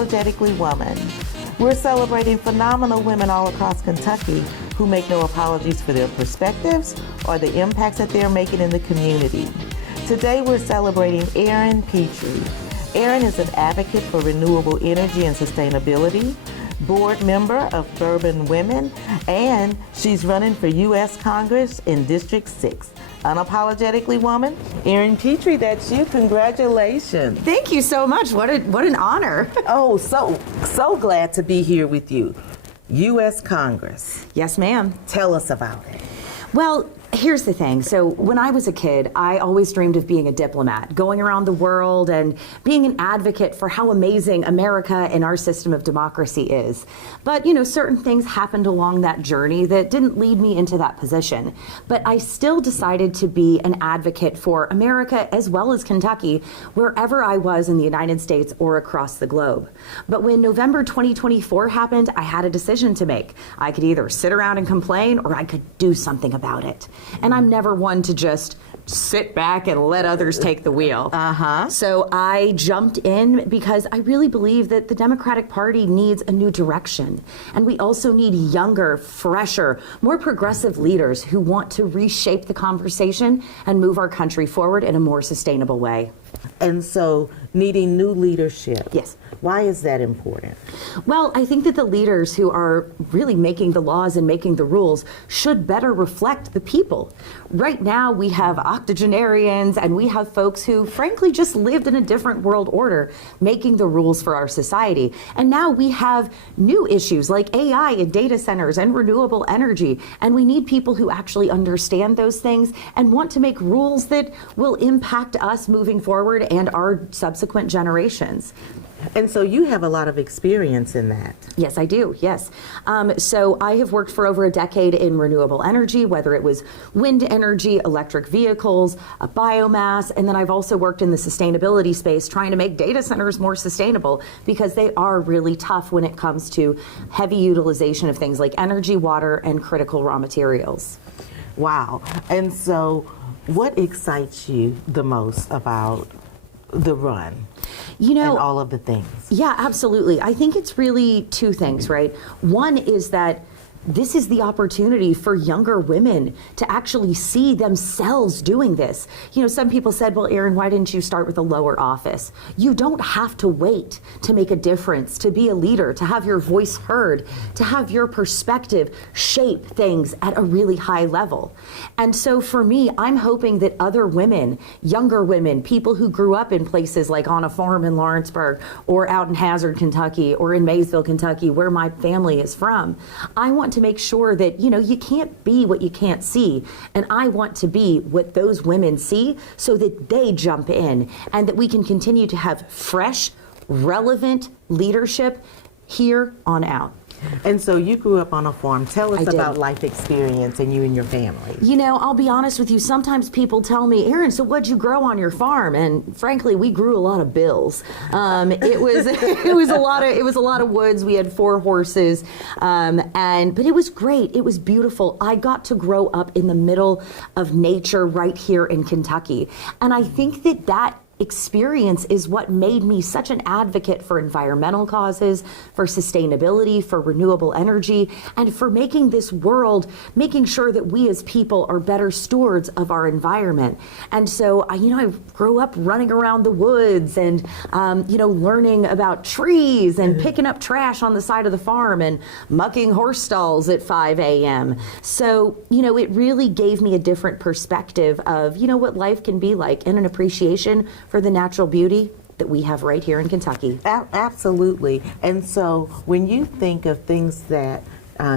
Unapologetically Woman. We're celebrating phenomenal women all across Kentucky who make no apologies for their perspectives or the impacts that they're making in the community. Today we're celebrating Erin Petrey. Erin is an advocate for renewable energy and sustainability, board member of Bourbon Women, and she's running for U.S. Congress in District 6. Unapologetically Woman, Erin Petrey, that's you. Congratulations. Thank you so much. What an honor. Oh, so glad to be here with you. U.S. Congress. Yes, ma'am. Tell us about it. Well, here's the thing. So when I was a kid, I always dreamed of being a diplomat, going around the world and being an advocate for how amazing America and our system of democracy is. But, certain things happened along that journey that didn't lead me into that position. But I still decided to be an advocate for America as well as Kentucky, wherever I was in the United States or across the globe. But when November 2024 happened, I had a decision to make. I could either sit around and complain or I could do something about it. And I'm never one to just sit back and let others take the wheel. So I jumped in because I really believe that the Democratic Party needs a new direction. And we also need younger, fresher, more progressive leaders who want to reshape the conversation and move our country forward in a more sustainable way. And so needing new leadership. Yes. Why is that important? Well, I think that the leaders who are really making the laws and making the rules should better reflect the people. Right now, we have octogenarians and we have folks who, frankly, just lived in a different world order, making the rules for our society. And now we have new issues like AI and data centers and renewable energy. And we need people who actually understand those things and want to make rules that will impact us moving forward and our subsequent generations. And so you have a lot of experience in that. Yes, I do. Yes. So I have worked for over a decade in renewable energy, whether it was wind energy, electric vehicles, biomass, and then I've also worked in the sustainability space trying to make data centers more sustainable because they are really tough when it comes to heavy utilization of things like energy, water, and critical raw materials. Wow. And so what excites you the most about the run? And all of the things. Yeah, absolutely. I think it's really two things, right? One is that this is the opportunity for younger women to actually see themselves doing this. Some people said, well, Erin, why didn't you start with a lower office? You don't have to wait to make a difference, to be a leader, to have your voice heard, to have your perspective shape things at a really high level. And so for me, I'm hoping that other women, younger women, people who grew up in places like on a farm in Lawrenceburg or out in Hazard, Kentucky, or in Maysville, Kentucky, where my family is from, I want to make sure that, you can't be what you can't see. And I want to be what those women see so that they jump in and that we can continue to have fresh, relevant leadership here on out. And so you grew up on a farm. Tell us about life experience and you and your family. I'll be honest with you. Sometimes people tell me, Erin, so what'd you grow on your farm? And frankly, we grew a lot of bills. It was a lot of woods. We had 4 horses, but it was great. It was beautiful. I got to grow up in the middle of nature right here in Kentucky, and I think that experience is what made me such an advocate for environmental causes, for sustainability, for renewable energy, and for making this world, making sure that we as people are better stewards of our environment. And so, I grew up running around the woods and, learning about trees and picking up trash on the side of the farm and mucking horse stalls at 5 a.m. So, it really gave me a different perspective of, what life can be like and an appreciation for the natural beauty that we have right here in Kentucky. Absolutely. And so when you think of things that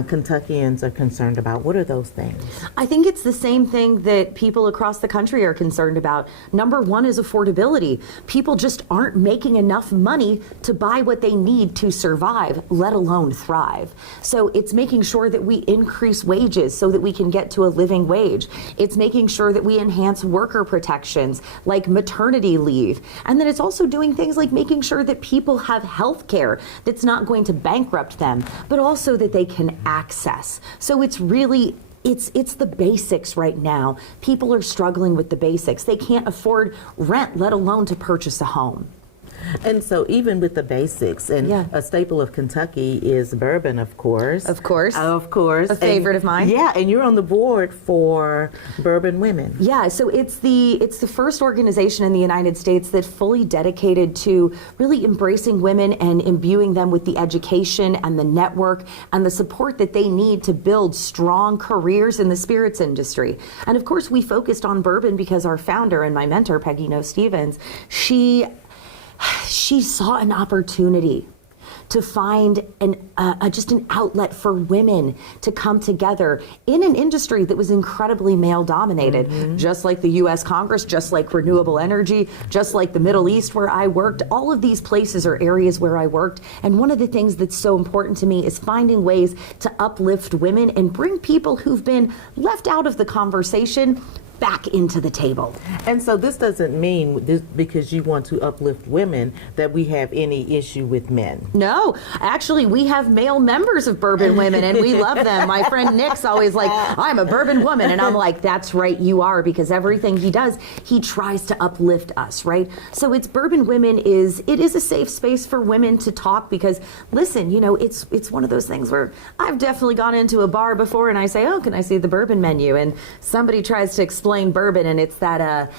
Kentuckians are concerned about, what are those things? I think it's the same thing that people across the country are concerned about. Number one is affordability. People just aren't making enough money to buy what they need to survive, let alone thrive. So it's making sure that we increase wages so that we can get to a living wage. It's making sure that we enhance worker protections like maternity leave. And then it's also doing things like making sure that people have health care that's not going to bankrupt them, but also that they can access. So it's really, it's the basics right now. People are struggling with the basics. They can't afford rent, let alone to purchase a home. And so even with the basics, and a staple of Kentucky is bourbon, of course. Of course. Of course. A favorite of mine. Yeah, and you're on the board for Bourbon Women. Yeah, so it's the first organization in the United States that fully dedicated to really embracing women and imbuing them with the education and the network and the support that they need to build strong careers in the spirits industry. And of course, we focused on bourbon because our founder and my mentor, Peggy No Stevens, she saw an opportunity to find just an outlet for women to come together in an industry that was incredibly male dominated, just like the U.S. Congress, just like renewable energy, just like the Middle East where I worked. All of these places are areas where I worked. And one of the things that's so important to me is finding ways to uplift women and bring people who've been left out of the conversation back into the table. And so this doesn't mean this, because you want to uplift women, that we have any issue with men. No, actually, we have male members of Bourbon Women, and we love them. My friend Nick's always like, I'm a bourbon woman, and I'm like, that's right, you are, because everything he does, he tries to uplift us, right? So it's Bourbon Women it is a safe space for women to talk, because listen, you know, it's one of those things where I've definitely gone into a bar before and I say, oh, can I see the bourbon menu? And somebody tries to explain bourbon, and it's that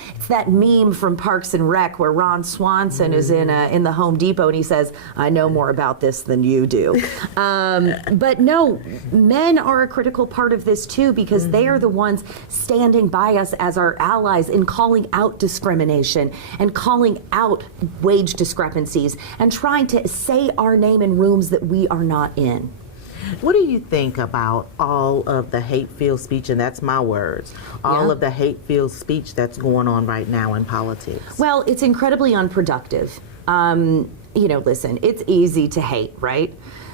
meme from Parks and Rec where Ron Swanson is in the Home Depot and he says, I know more about this than you do. But no, men are a critical part of this too, because they are the ones standing by us as our allies in calling out discrimination and calling out wage discrepancies and trying to say our name in rooms that we are not in. What do you think about all of the hate-filled speech, and that's my words, all of the hate-filled speech that's going on right now in politics? Well, it's incredibly unproductive. You know, listen, it's easy to hate, right?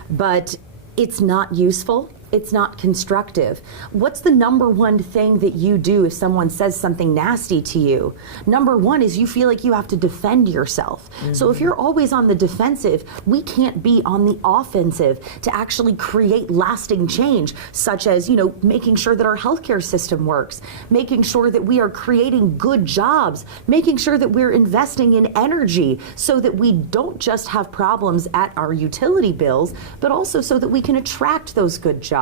But it's not useful. It's not constructive. What's the number one thing that you do if someone says something nasty to you? Number one is you feel like you have to defend yourself. So if you're always on the defensive, we can't be on the offensive to actually create lasting change, such as, you know, making sure that our healthcare system works, making sure that we are creating good jobs, making sure that we're investing in energy so that we don't just have problems at our utility bills, but also so that we can attract those good jobs.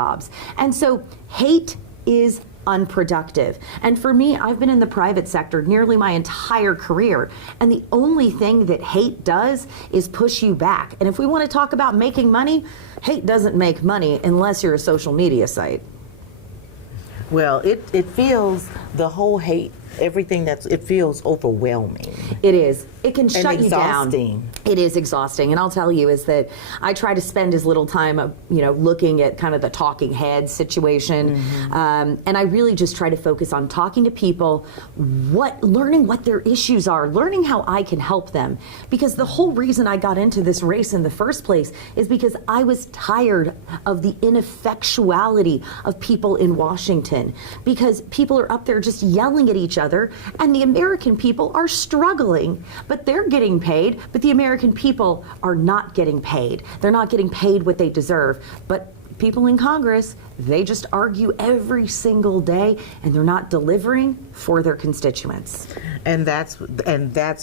And so hate is unproductive. And for me, I've been in the private sector nearly my entire career, and the only thing that hate does is push you back. And if we want to talk about making money, hate doesn't make money unless you're a social media site. Well, it feels, the whole hate, everything it feels overwhelming. It is. It can shut you exhausting. down. It is exhausting. And I'll tell you is that I try to spend as little time, you know, looking at kind of the talking head situation. And I really just try to focus on talking to people, learning what their issues are, learning how I can help them. Because the whole reason I got into this race in the first place is because I was tired of the ineffectuality of people in Washington. Because people are up there just yelling at each other, and the American people are struggling, but they're getting paid, but the American people are not getting paid. They're not getting paid what they deserve. But people in Congress, they just argue every single day, and they're not delivering for their constituents. And that's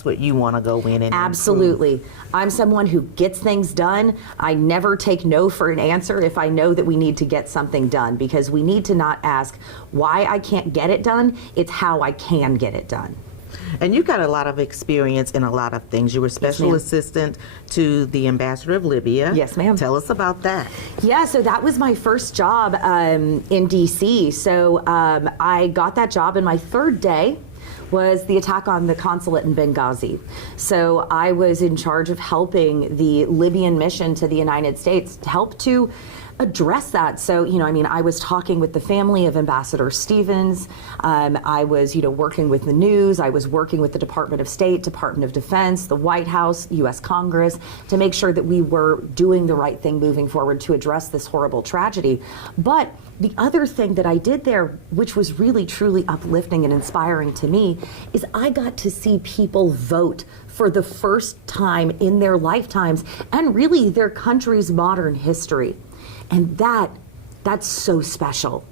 what you want to go in and absolutely improve. I'm someone who gets things done. I never take no for an answer if I know that we need to get something done, because we need to not ask why I can't get it done. It's how I can get it done. And you've got a lot of experience in a lot of things. You were special assistant to the ambassador of Libya. Yes, ma'am. Tell us about that. Yeah, so that was my first job in D.C. So I got that job, and my third day was the attack on the consulate in Benghazi. So I was in charge of helping the Libyan mission to the United States to help to address that. So, you know, I mean, I was talking with the family of Ambassador Stevens. I was, you know, working with the news. I was working with the Department of State, Department of Defense, the White House, U.S. Congress, to make sure that we were doing the right thing moving forward to address this horrible tragedy. But the other thing that I did there, which was really truly uplifting and inspiring to me, is I got to see people vote for the first time in their lifetimes and really their country's modern history. And that's so special.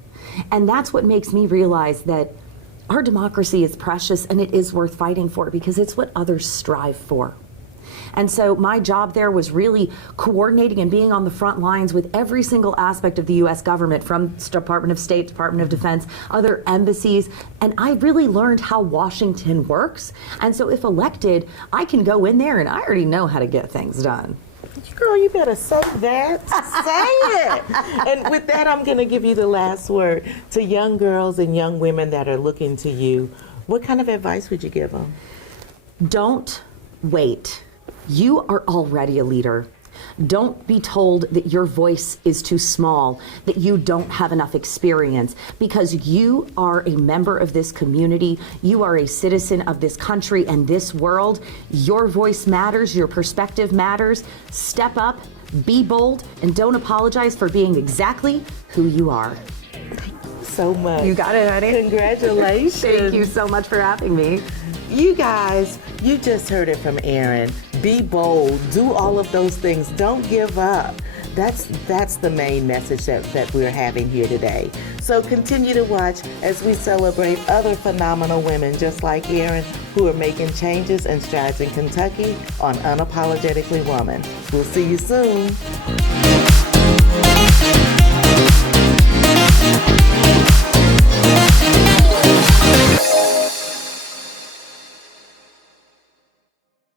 And that's what makes me realize that our democracy is precious and it is worth fighting for, because it's what others strive for. And so my job there was really coordinating and being on the front lines with every single aspect of the U.S. government, from Department of State, Department of Defense, other embassies. And I really learned how Washington works. And so if elected, I can go in there and I already know how to get things done. Girl, you better say that. Say it. And with that, I'm going to give you the last word. To young girls and young women that are looking to you, what kind of advice would you give them? Don't wait. You are already a leader. Don't be told that your voice is too small, that you don't have enough experience, because you are a member of this community. You are a citizen of this country and this world. Your voice matters. Your perspective matters. Step up, be bold, and don't apologize for being exactly who you are. So much. You got it, honey. Congratulations. Thank you so much for having me. You guys, you just heard it from Erin. Be bold. Do all of those things. Don't give up. That's the main message that we're having here today. So continue to watch as we celebrate other phenomenal women just like Erin who are making changes and strides in Kentucky on Unapologetically Woman. We'll see you soon.